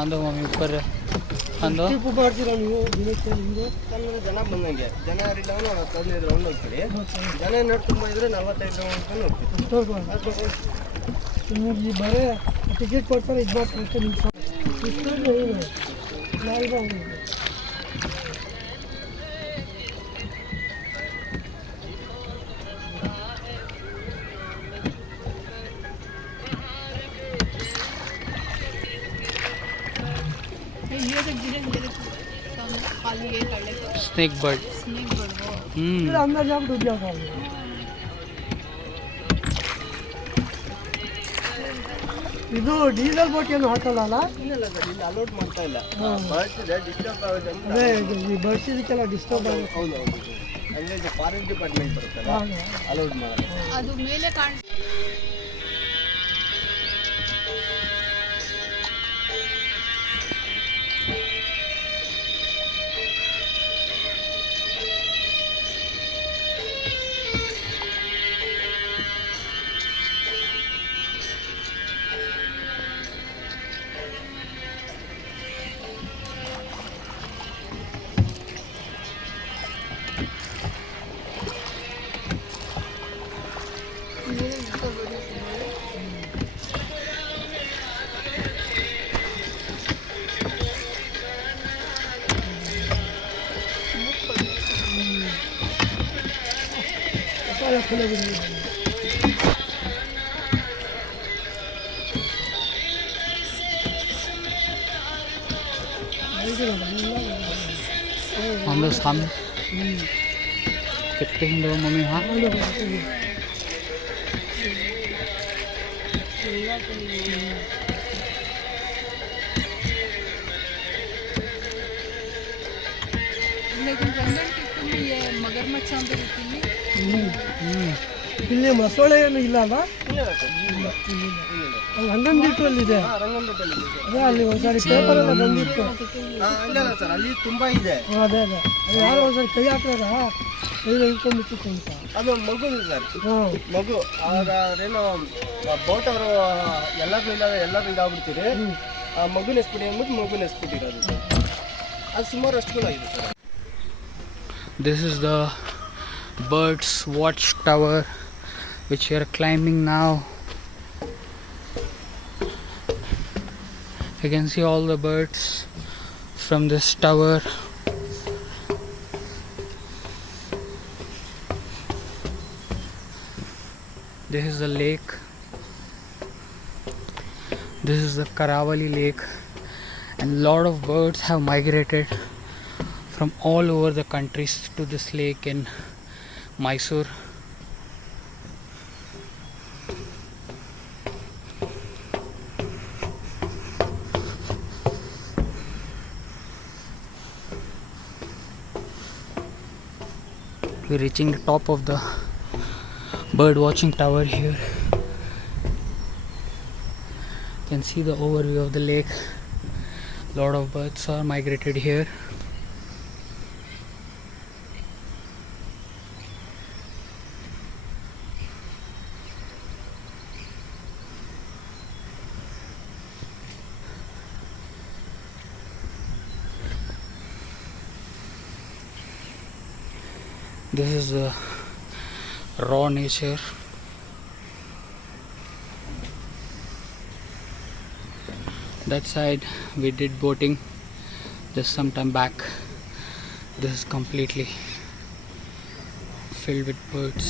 ಅಂದು ಮಮ್ಮಿ ऊपर ಅಂದು ಮಾಡ್ತೀರಾ ನೀವು ದಿನಕ್ಕೆ ನಿಮ್ಮದು ಜನ ಬಂದಂಗೆ ಜನ ಯಾರಿಲ್ಲ ನಾವು 15 ರೌಂಡ್ ಹೋಗ್ತೀವಿ ಜನ ನೋಡಿ ತುಂಬ ಇದ್ರೆ 45 ರೌಂಡ್ ಹೋಗ್ತೀವಿ ನಿಮಗೆ ಬರೀ ಟಿಕೆಟ್ ಕೊಡ್ತಾರೆ ಇದು ಮಾಡ್ತಾರೆ ನಿಮ್ಮ स्नेक बर्ड अंदर जाम डूब जाता है ಇದು ಡೀಸೆಲ್ ಬೋಟ್ ಏನು ಹಾಕಲ್ಲ ಇಲ್ಲ ಸರ್ ಇಲ್ಲಿ ಅಲೌಡ್ ಮಾಡ್ತಾ ಇಲ್ಲ ಬರ್ಡ್ಸ್ ಇದೆ ಡಿಸ್ಟರ್ಬ್ ಆಗುತ್ತೆ ಅದೇ ಈ ಬರ್ಡ್ಸ್ ಇದಕ್ಕೆಲ್ಲ ಡಿಸ್ಟರ್ಬ್ ಆಗುತ್ತೆ ಹೌದು ಅಂದರೆ ಇದು ಫಾರೆಸ್ಟ್ ಡಿಪಾರ್ಟ್ಮೆಂಟ್ ಬರುತ್ತಲ್ಲ ಅಲೌಡ್ ಮಾಡಲ್ಲ ಅದು ಮೇಲೆ हम लोग सामने कितने ही लोग मम्मी हाँ ಮಗರ್ಮಚ್ಚ ಅಂತ ರೀತಿಯಲ್ಲಿ ಇಲ್ಲಿ ಮೊಸಳೆ ಏನು ಇಲ್ಲ ಅಲ್ಲ ರಂಗಂದಿಟ್ಟಲ್ಲಿದೆ ಅದೇ ಅಲ್ಲಿ ಒಂದ್ಸಾರಿ ಪೇಪರ್ ಎಲ್ಲ ಬಂದಿತ್ತು ಅಲ್ಲಿ ತುಂಬಾ ಇದೆ ಅದೇ ಅದೇ ಯಾರೋ ಒಂದ್ಸರಿ ಕೈ ಹಾಕಿದಾಗ ಕೈಯಲ್ಲಿ ಹಿಡ್ಕೊಂಡ್ಬಿಟ್ಟಿತ್ತು ಅಂತ ಅದು ಮಗು ಸರ್ ಮಗು ಅದೇನೋ ಬೋಟ್ ಅವರು ಎಲ್ಲರೂ ಇದಾಗ್ಬಿಡ್ತೀರಿ ಆ ಮಗುನ ಎಸ್ಬಿಟ್ಟು ಅಂದ್ಬಿಟ್ಟು ಮಗುನ ಎಸ್ಬಿಟ್ಟಿರೋದು ಅದು ಸುಮಾರು ಅಷ್ಟುಗಳಾಗಿದೆ sir. This is the birds watch tower which we are climbing now. You can see all the birds from this tower. This is the lake. This is the Karavali lake, and lot of birds have migrated from all over the countries to this lake in Mysore. We're reaching the top of the bird watching tower here. You can see the overview of the lake. Lot of birds are migrated here. This is the raw nature. That side we did boating just some time back. This is completely filled with birds.